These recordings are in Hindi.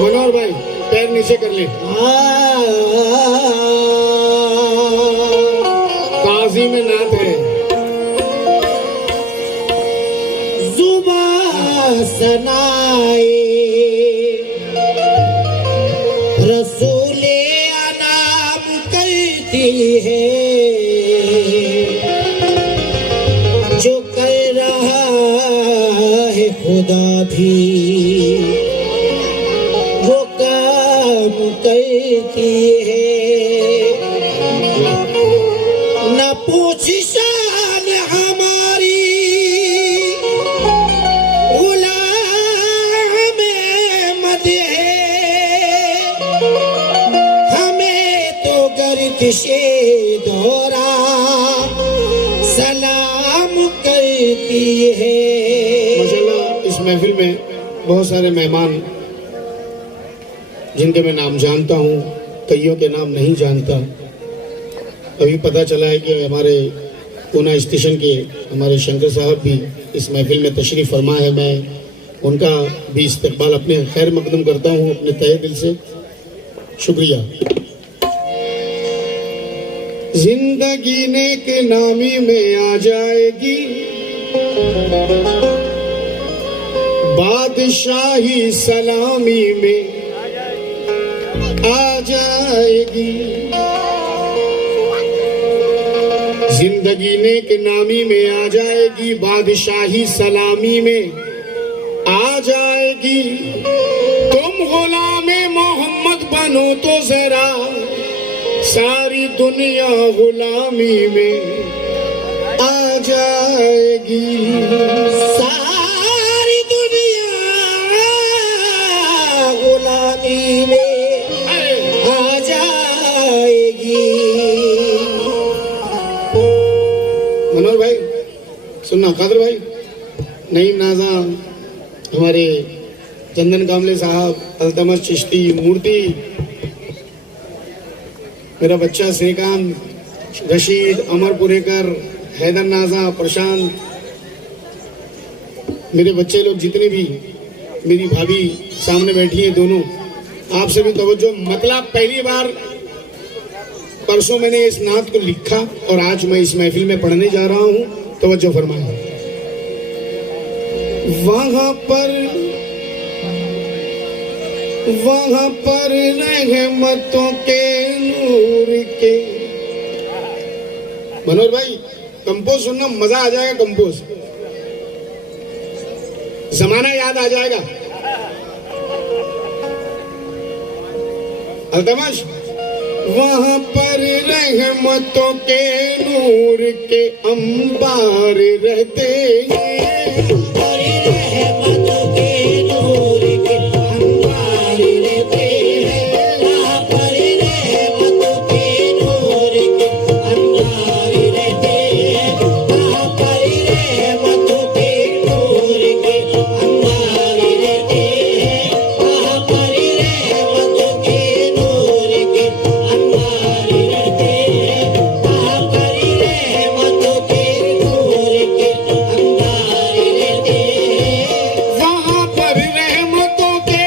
मनोहर भाई पैर नीचे कर ले। काजी में नात है। जुबा सनाए रसूले अनाम करती है, जो कर रहा है खुदा भी वो काम करती है। न पूछ शान हमारी गुलाम मद है, हमें तो गर्दिशे दौरा सलाम करती है। माशाल्लाह इस महफिल में बहुत सारे मेहमान जिनके मैं नाम जानता हूँ, कईयों के नाम नहीं जानता। अभी पता चला है कि हमारे पूना स्टेशन के हमारे शंकर साहब भी इस महफिल में तशरीफ़ फरमा है। मैं उनका भी इस्तकबाल अपने खैर मकदम करता हूँ अपने तहे दिल से। शुक्रिया। जिंदगी नेक नामी में आ जाएगी, बादशाही सलामी में आ जाएगी। जिंदगी नेक नामी में आ जाएगी, बादशाही सलामी में आ जाएगी। तुम गुलामे मोहम्मद बनो तो जरा, सारी दुनिया गुलामी में आ जाएगी। सारी दुनिया गुलामी में आ जाएगी। मनोहर भाई सुनना, कादर भाई, नईम नाजा, हमारे चंदन कामले साहब, अल्तमश चिश्ती, मूर्ति, मेरा बच्चा श्रीकांत, रशीद, अमर पुरेकर, हैदर नाजा, प्रशांत, मेरे बच्चे लोग जितने भी, मेरी भाभी सामने बैठी हैं दोनों, आपसे भी तवज्जो। मतलब पहली बार परसों मैंने इस नात को लिखा और आज मैं इस महफिल में पढ़ने जा रहा हूँ। तवज्जो फरमाएं। वहाँ पर रहमतों के नूर के। मनोहर भाई कंपोज सुनना, मजा आ जाएगा। कंपोज जमाना याद आ जाएगा। अल्तमश, वहाँ पर रहमतों के नूर के अंबार रहते हैं। रहमतों के नूर के अंबार रहते हैं, वहाँ पर रहमतों के नूर के अंबार रहते हैं, वहाँ पर रहमतों के नूर के अंबार रहते हैं, वहाँ पर रहमतों के नूर के अंबार रहते हैं, वहाँ पर रहमतों के नूर के अंबार रहते हैं। वहाँ पर रहमतों के,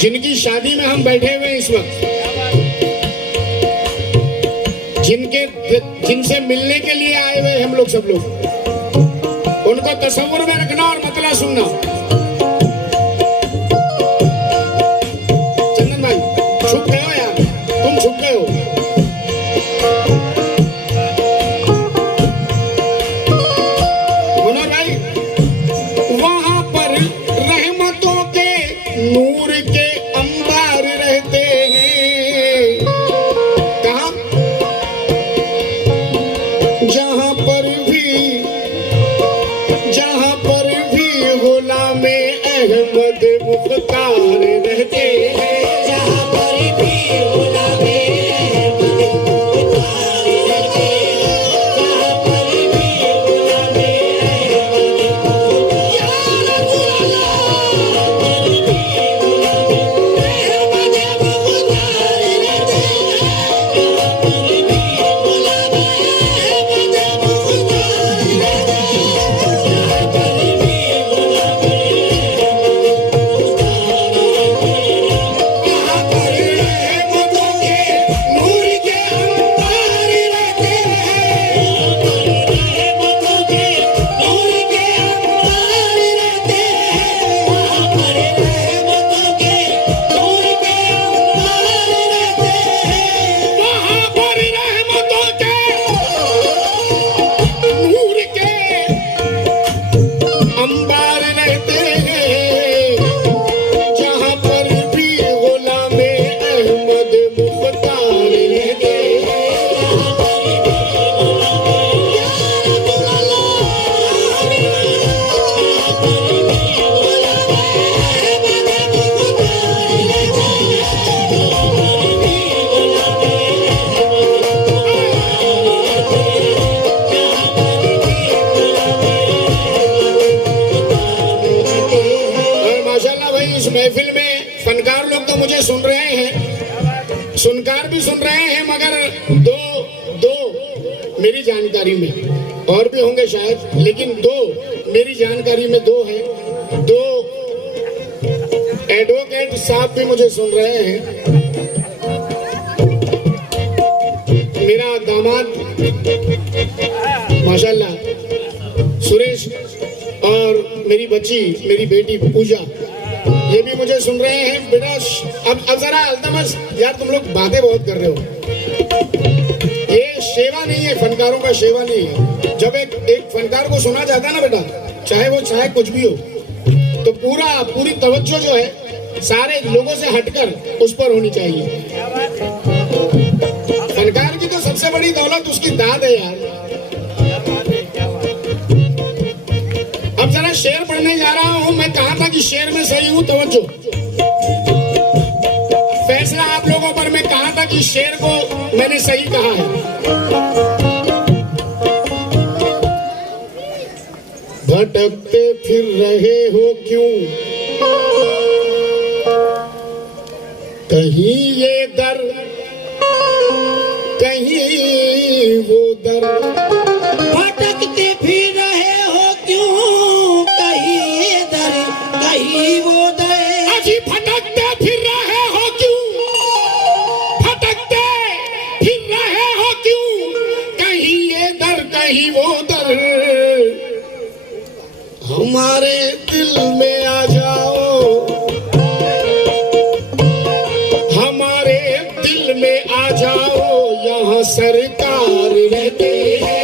जिनकी शादी में हम बैठे हुए हैं इस वक्त, जिनसे मिलने के लिए आए हुए हम लोग, सब लोग, उनको तस्वुर में रखना और मतलब सुनना। चंदन भाई छुप गए हो यार, तुम छुप गए हो। मनोहर भाई, वहाँ पर रहमतों के नूर के अंबार रहते हैं। कहाँ? जहाँ पर भी गुलाम सुनकार भी सुन रहे हैं, मगर दो मेरी जानकारी में, और भी होंगे शायद, लेकिन दो मेरी जानकारी में दो हैं। दो एडवोकेट साहब भी मुझे सुन रहे हैं। मेरा दामाद माशाल्लाह सुरेश और मेरी बच्ची, मेरी बेटी पूजा, ये भी मुझे सुन रहे हैं। बेटा अब जरा अल्तमस यार, तुम लोग बातें बहुत कर रहे हो। ये सेवा नहीं है, फनकारों का सेवा नहीं है। जब एक फनकार को सुना जाता है ना बेटा, चाहे कुछ भी हो, तो पूरी तवज्जो जो है सारे लोगों से हटकर उस पर होनी चाहिए। फनकार की तो सबसे बड़ी दौलत उसकी दाद है यार। अब जरा शेर पढ़ने जा रहा हूं। मैं कहा था कि शेर में सही हूं, तवज्जो। फैसला आप लोगों पर। मैं कहा था कि शेर को मैंने सही कहा है। भटकते फिर रहे हो क्यों, कहीं ये दर कहीं वो दर। भटकते फिर रहे हो क्यों, कहीं इधर कहीं वो दर। अजी भटकते फिर रहे हो क्यों, भटकते फिर रहे हो क्यों, कहीं ये दर कहीं वो दर। हमारे दिल में आ जाओ, हमारे दिल में आ जाओ, यहाँ सरकार रहते हैं।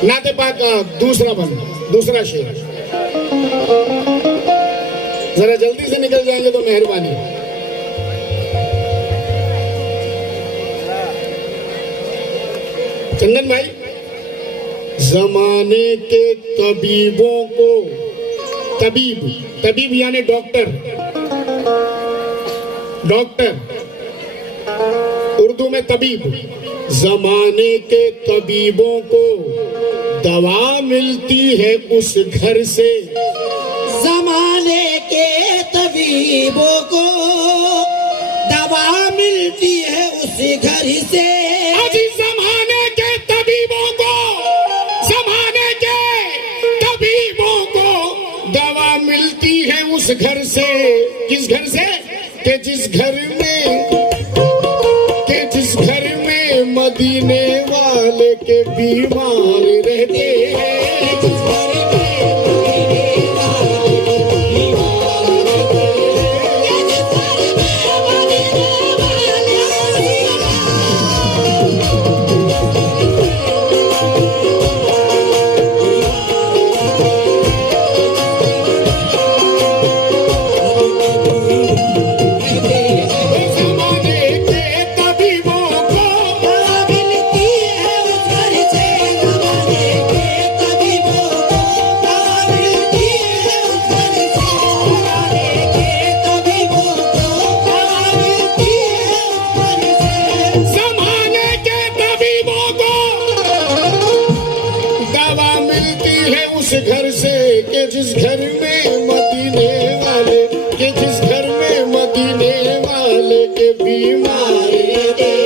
नाते पाक दूसरा शेर। जरा जल्दी से निकल जाएंगे तो मेहरबानी। चंदन भाई, जमाने के तबीबों को, तबीब यानी डॉक्टर, उर्दू में तबीब। जमाने के तबीबों को दवा मिलती है उस घर से। जमाने के तबीबों को दवा मिलती है उस घर से। अजी जमाने के तबीबों को, जमाने के तबीबों को दवा मिलती है उस घर से। किस घर से? कि जिस घर में मदीने वाले के बीमार रहते हैं। जिस घर में मदीने वाले के बीमार रहते हैं। जिस घर में मदीने वाले, कि जिस घर में मदीने वाले के बीमार रहते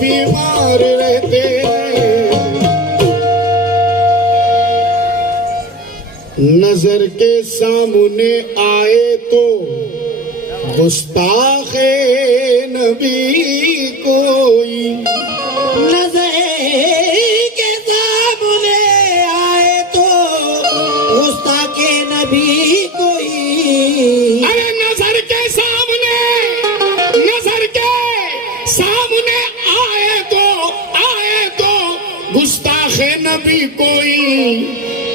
बीमार रहते नजर के सामने आए तो गुस्ताखे नबी कोई, नजर के सामने आए तो गुस्ताखे नबी कोई। अरे नजर के सामने आए तो गुस्ताखे नबी कोई,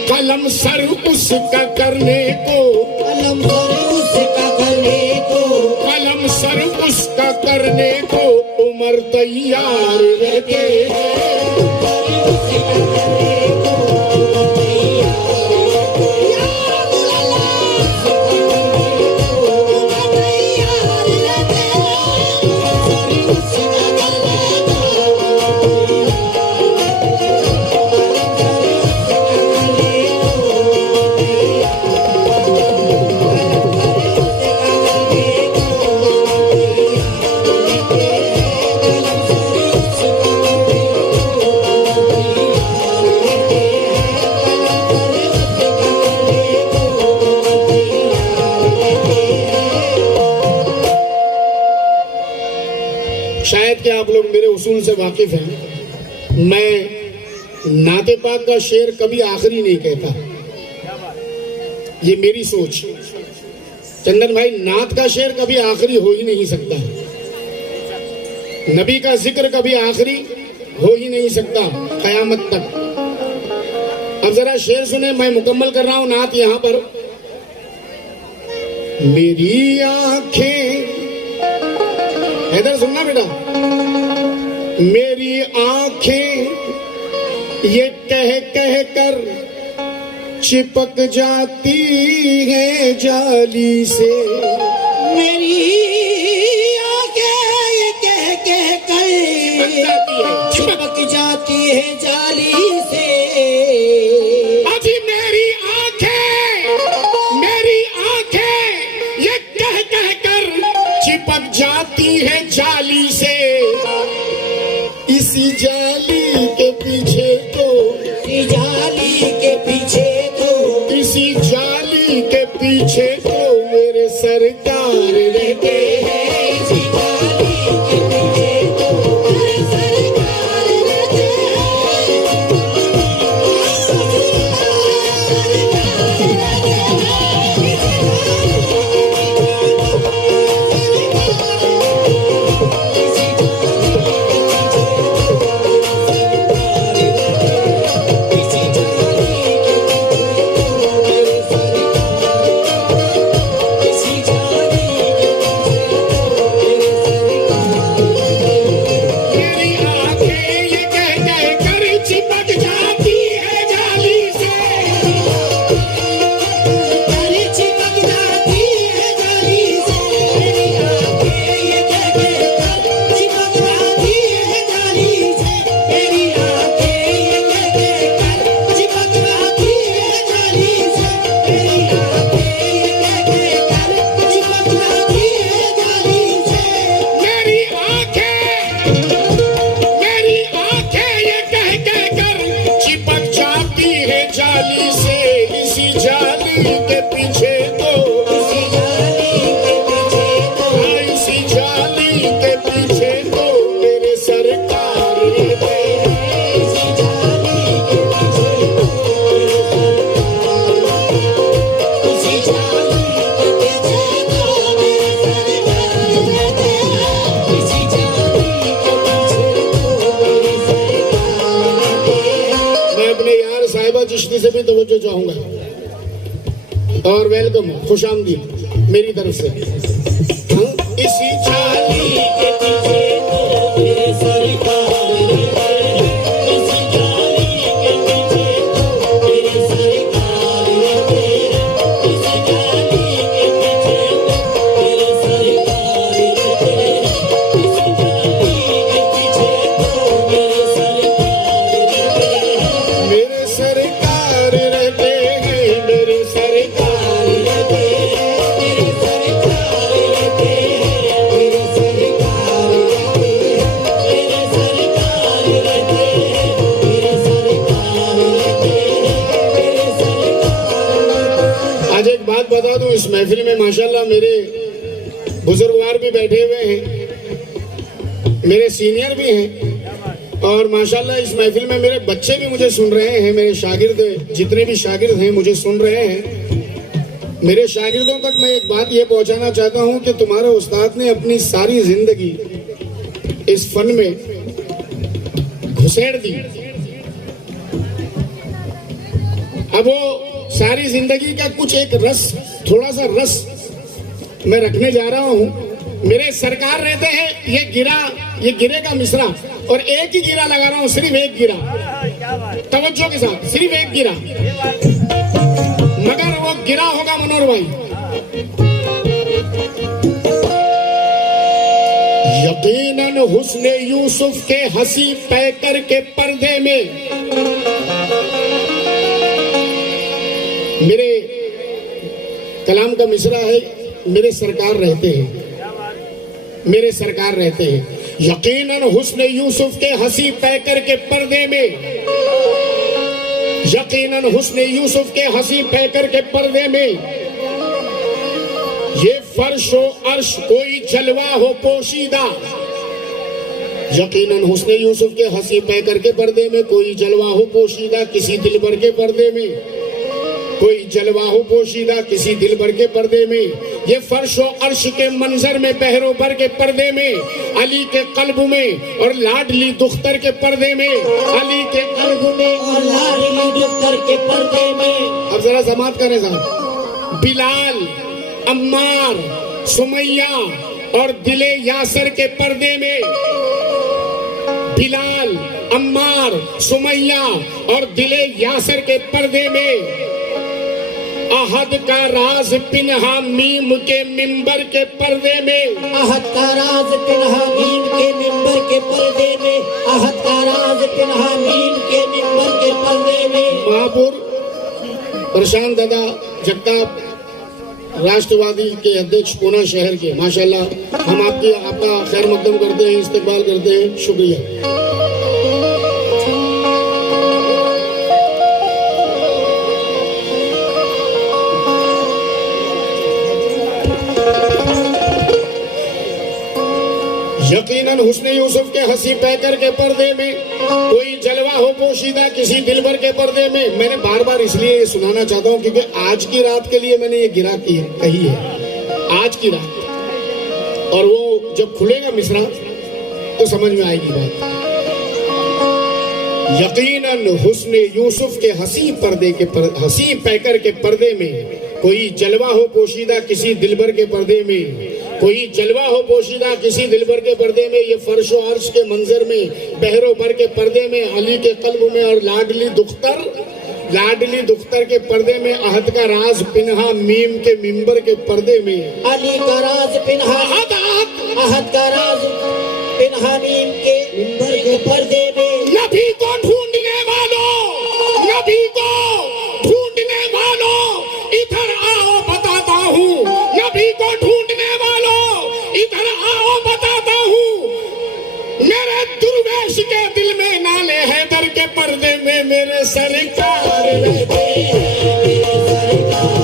कलम सर उसका करने को, कलम सर उसका करने को, कलम सर उसका करने को उमर तैयार रहते शायद कि आप लोग मेरे उसूल से वाकिफ हैं। मैं नाते पाक का शेर कभी आखिरी नहीं कहता, ये मेरी सोच। चंदन भाई, नात का शेर कभी आखिरी हो ही नहीं सकता, नबी का जिक्र कभी आखिरी हो ही नहीं सकता कयामत तक। अब जरा शेर सुने, मैं मुकम्मल कर रहा हूं नात यहां पर। मेरी आंखें, इधर सुनना बेटा, मेरी आंखें ये कह कह कर चिपक जाती है जाली से, मेरी आंखें ये कह कह कर चिपक जाती है जाली से। अजी मेरी आंखें ये कह कह कर चिपक जाती है जाली से, इसी जाली के पीछे तो, इसी जाली के पीछे तो, इसी जाली के पीछे तो मेरे सरकार रहते हैं, इसी जाली के पीछे तो मेरे सरकार रहते चिश्ती से भी तवज्जो चाहूंगा। और वेलकम, खुशामदीद मेरी तरफ से। हाँ, इसी चाली के पीछे तो मेरे सरकार रहते, इसी चाली के पीछे तो मेरे सरकार रहते, इसी चाली के पीछे तो मेरे सरकार रहते, इसी चाली के पीछे तो मेरे सरकार रहते, मेरे सरकार रहते हैं, मेरे सरकार रहते हैं, मेरे सरकार रहते हैं, मेरे सरकार रहते हैं, मेरे सरकार रहते हैं, मेरे सरकार रहते हैं, मेरे सरकार। आज एक बात बता दूं, इस महफिल में माशाल्लाह मेरे बुजुर्गवार भी बैठे हुए हैं, मेरे सीनियर भी हैं, और माशाल्लाह इस महफिल में मेरे बच्चे भी मुझे सुन रहे हैं, मेरे शागिर्द जितने भी शागिर्द हैं मुझे सुन रहे हैं। मेरे शागिर्दों तक मैं एक बात ये पहुंचाना चाहता हूं कि तुम्हारे उस्ताद ने अपनी सारी जिंदगी इस फन में घुसेड़ दी। अब वो सारी जिंदगी का कुछ एक रस, थोड़ा सा रस मैं रखने जा रहा हूं। मेरे सरकार रहते हैं, ये गिरे का मिसरा, और एक ही गिरा लगा रहा हूं, सिर्फ एक गिरा, तवज्जो के साथ, सिर्फ एक गिरा, मगर वो गिरा होगा मनोहर भाई। यकीनन हुस्ने यूसुफ के हंसी पैकर के पर्दे में, मेरे कलाम का मिसरा है, मेरे सरकार रहते हैं, मेरे सरकार रहते हैं। यकीनन हुस्ने यूसुफ के हंसी पैकर के पर्दे में, यकीनन हुस्ने यूसुफ के हंसी पैकर के पर्दे में, ये फर्श व अर्श कोई जलवा हो पोशीदा। यकीनन हुस्ने यूसुफ के हंसी पैकर के पर्दे में कोई जलवा हो पोशीदा, किसी दिलबर के पर्दे में कोई जलवा हो पोशीदा, किसी दिलबर के पर्दे में, ये फर्श व अर्श के मंजर में, बहरो बर के पर्दे में, अली के कल्ब में और लाडली दुख्तर के पर्दे में, अली के कल्ब में और लाडली दुख्तर के पर्दे में। अब जरा समाप्त करें साहब। बिलाल, अम्मार, सुमैया और दिले यासर के पर्दे में, बिलाल, अम्मार, सुमैया और दिले यासर के पर्दे में, अहद का राज पिन्हा मीम के मिंबर के पर्दे में, अहद का राज पिन्हा मीम के मिंबर के पर्दे में, अहद का राज पिन्हा मीम के मिंबर के पर्दे में। महापुर प्रशांत दादा जगताप, राष्ट्रवादी के अध्यक्ष पूना शहर के, माशाल्लाह हम आपका खैर मकदम करते हैं, इस्तकबाल करते हैं, शुक्रिया। यकीनन हुस्ने यूसुफ के हंसी पैकर के पर्दे में कोई जलवा हो पोशीदा, किसी दिलबर के पर्दे में। मैंने बार बार इसलिए ये सुनाना चाहता हूँ क्योंकि आज की रात के लिए मैंने ये गिरा कही है, आज की रात, और वो जब खुलेगा मिसरा तो समझ में आएगी बात। यकीनन हुस्ने यूसुफ के हंसी पैकर के पर्दे में कोई जलवा हो पोशीदा, किसी दिलबर के पर्दे में कोई जलवा हो पोशीदा, किसी दिलबर के पर्दे में, ये फर्श व अर्श के मंजर में, बहरो बर के पर्दे में, अली के कल्ब में और लाडली दुख्तर के पर्दे में, अहद का राज पिन्हा मीम के मिंबर के पर्दे में, अली का राज पिन्हा, अहद का राज पिन्हा मीम के मिंबर के पर्दे में। नबी को ढूंढने वालों, नबी को ढूंढने वालों, इधर आओ बताता हूँ, नबी को ढूंढने वालों, इधर आओ बताता हूँ, मेरे दुर्वेश के दिल में नाले हैदर के पर्दे में मेरे सरकार रहते हैं, मेरे सरकार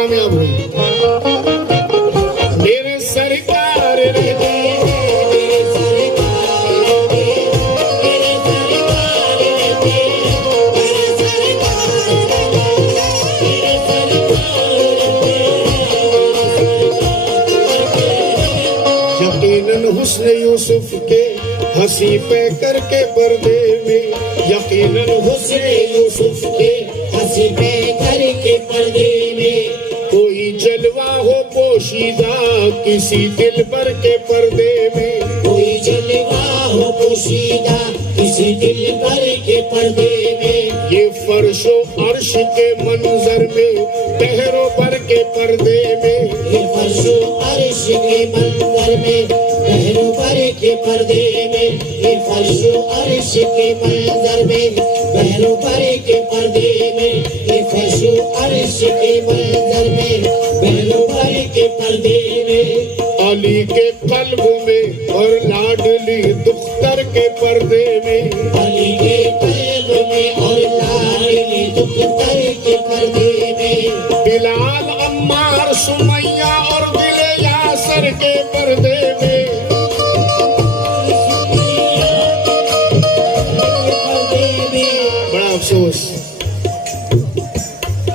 कामयाब हुई। मेरे सरकार रहते यकीनन हुस्न यूसुफ के हंसी पे करके पर्दे में, यकीनन हुस्न यूसुफ के हंसी पे करके पर्दे में, कोई जलवा हो पोशीदा किसी दिल भर के पर्दे में, कोई जलवा हो पोशीदा किसी दिल भर के पर्दे में, ये फर्शो अर्श के मंजर में पहरों भर के पर्दे में, ये फर्शो अर्श के मंजर में पहरों भर के पर्दे में, ये फर्शो अर्श के मंजर में पहरों भर के पर्दे में, ये फर्शो अर्श के मंजर में पहरों भर के पर्दे में, अली के कल्ब में और लाडली दुख्तर के पर्दे में, अली के कल्ब में और लाडली दुख्तर के पर्दे में, बिलाल अम्मार सुमैया और दिले यासर के पर्दे में, बड़ा अफसोस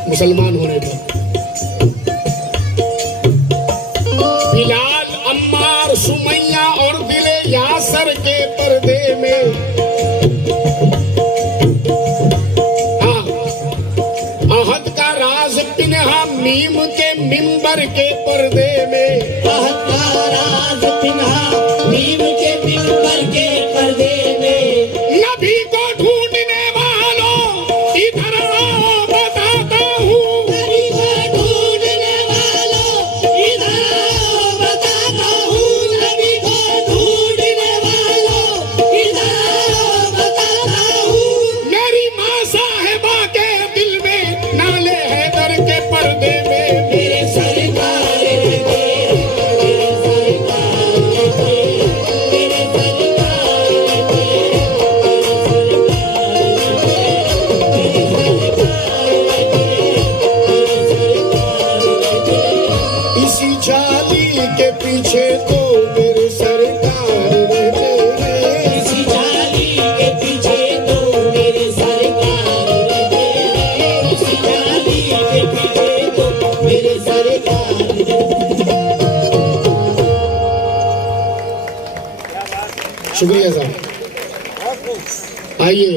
मुसलमान होने का। बिलाल अम्मार सुमैया और दिले यासर के पर्दे में, हाँ अहद का राज पिन्हा मीम के मिंबर के पर्दे में, अहद का राज पिन्हा मीम के मिंबर के पर्दे में, नबी को ढूंढने वालों इधर आओ बताता हूँ, नबी को ढूंढने वालों इधर आओ बताता हूँ, नबी को ढूंढने वालों इधर आओ बताता हूँ, मेरी माँ साहिबा के दिल में नाले हैदर के पर्दे में, मेरे सरकार रहते, मेरे सरकार रहते, मेरे सरकार रहते, इसी जाली के पीछे तो मेरे सरकार रहते, इसी जाली के पीछे तो मेरे सरकार रहते, इसी जाली के पीछे तो मेरे सरकार रहते। शुक्रिया साहब। आइए